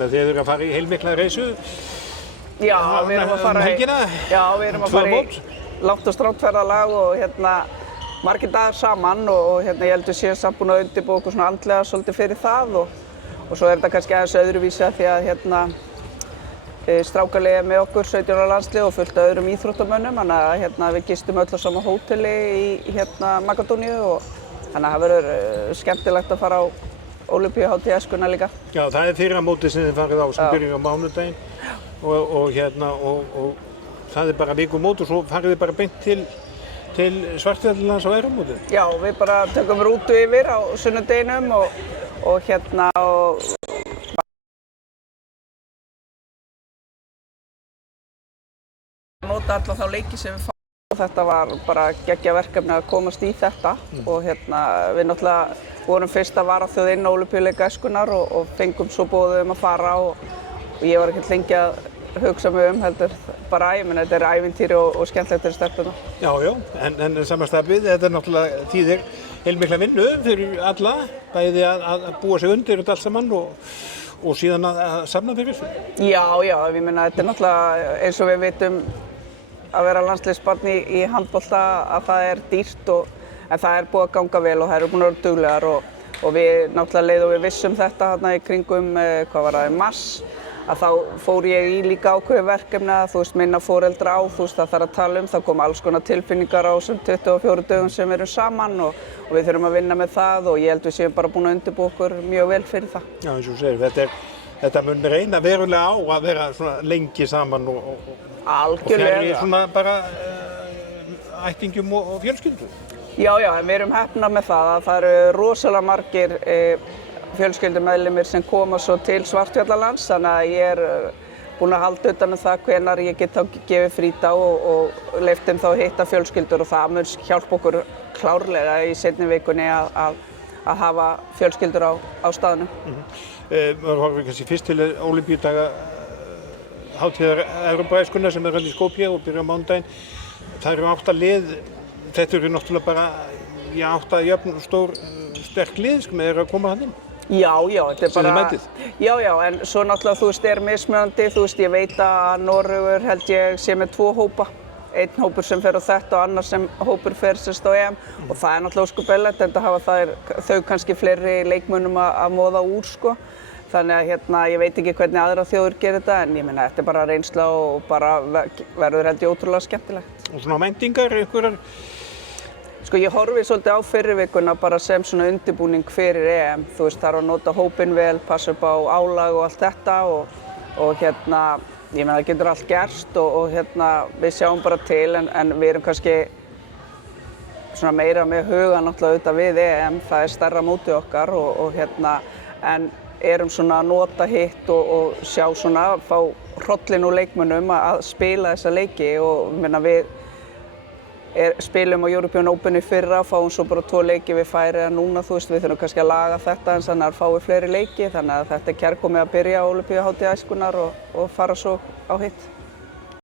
Þið eru að fara í heilmikla reisu. Já, við erum að fara helgina. Já, við erum að fara í langt og strangt ferðalag og margir dagar saman og ég held við séum samt búin að undirbúa okkur svona andlega svolítið fyrir það og svo þetta kannski aðeins öðruvísi af því að strákarliðið með okkur 17 ára landslið og fullt af öðrum íþróttamönnum þannig að við gistum öll á sama hóteli í Makedóníu og þannig að það verður skemmtilegt að fara á Ólympíuhátíð æskunnar líka. Já, það fyrramótið sem þið farið á sem byrjum á mánudaginn og það bara vikumót og svo farið þið bara beint til Svartfjallalands á Eyrarmótið? Já, við bara tökum rútu yfir á sunnudeginum og nota alla þá leiki sem við fáum. Þetta var bara geggjað verkefni að komast í þetta og við náttúrulega vorum fyrst að varaþjóð inn á Ólympíuleika æskunnar og fengum svo boðið að fara og ég var ekkert lengi að hugsa mig heldur bara þetta er ævintýri og skemmtilegt fyrir stelpuna. Já, en samanstafið, þetta náttúrulega þýðir heilmikla vinnu fyrir alla, bæði að búa sig undir og allt saman og síðan að safna fyrir þessu. Já, ég meina þetta er náttúrulega eins og við vitum að vera landsliðsbarn í handbolta að það er dýrt en það er búið að ganga vel og það eru búin að vera duglegar og við náttúrulega leið og við vissum þetta þarna í kringum, hvað var það, mars að þá fór ég í líka ákveðið verkefni að minna foreldra á, það þarf að tala það kom alls konar tilfinningar á þessum 24 dögum sem við erum saman og við þurfum að vinna með það og ég held við séum bara búin að undirbúa okkur mjög vel fyrir það. Já, eins og segir, þetta mun reyna verulega á að vera svona lengi saman og fjarri svona bara ættingjum og fjölskyldum. Já, en við erum heppnað með það að það eru rosalega margir fjölskyldumeðlimir sem koma svo til Svartfjallalands þannig að ég er búin að halda utan það hvenær ég get þá gefið frídag og leyft þeim þá að hitta fjölskyldur og það mun hjálpa okkur klárlega í seinni vikunni að hafa fjölskyldur á staðnum. Við horfum kannski fyrst til Ólympíudaga hátíðar Evrópuæskunnar sem í Skopje og byrja á mánudaginn. Það eru 8 lið, þetta eru náttúrulega bara 8 jöfn stór sterk lið sem eru að koma hann inn. Já, þetta er bara... Já, en svo náttúrulega er mismunandi, ég veit að Noregur held ég sé með 2 hópa. Einn hópur sem fer á þetta og annar sem hópur fer sérst á EM og það er náttúrulega óskapellegt enda hafa þau kannski fleiri leikmönnum að móða úr Þannig að ég veit ekki hvernig aðrar þjóðir gerir þetta en ég meina þetta er bara reynsla og bara verður held ég ótrúlega skemmtilegt. Og svona væntingar einhverjar? Ég horfi svolítið á fyrri vikuna bara sem svona undirbúning fyrir EM. Þarf að nota hópinn vel, passa upp á álag og allt þetta og ég meina það getur allt gerst og við sjáum bara til en við erum kannski svona meira með huga náttúrulega auðvitað við EM, það er stærra mótið okkar en erum svona að nota hitt og sjá svona, fá hrollinn úr leikmönnum að spila þessa leiki og við spilum á European Open í fyrra, fáum svo bara 2 leiki við Færeyjar núna, við þurfum kannski að laga þetta en þannig að fáum við fleiri leiki þannig að þetta er kærkomið að byrja á Ólympíuhátíð æskunnar og fara svo á hitt.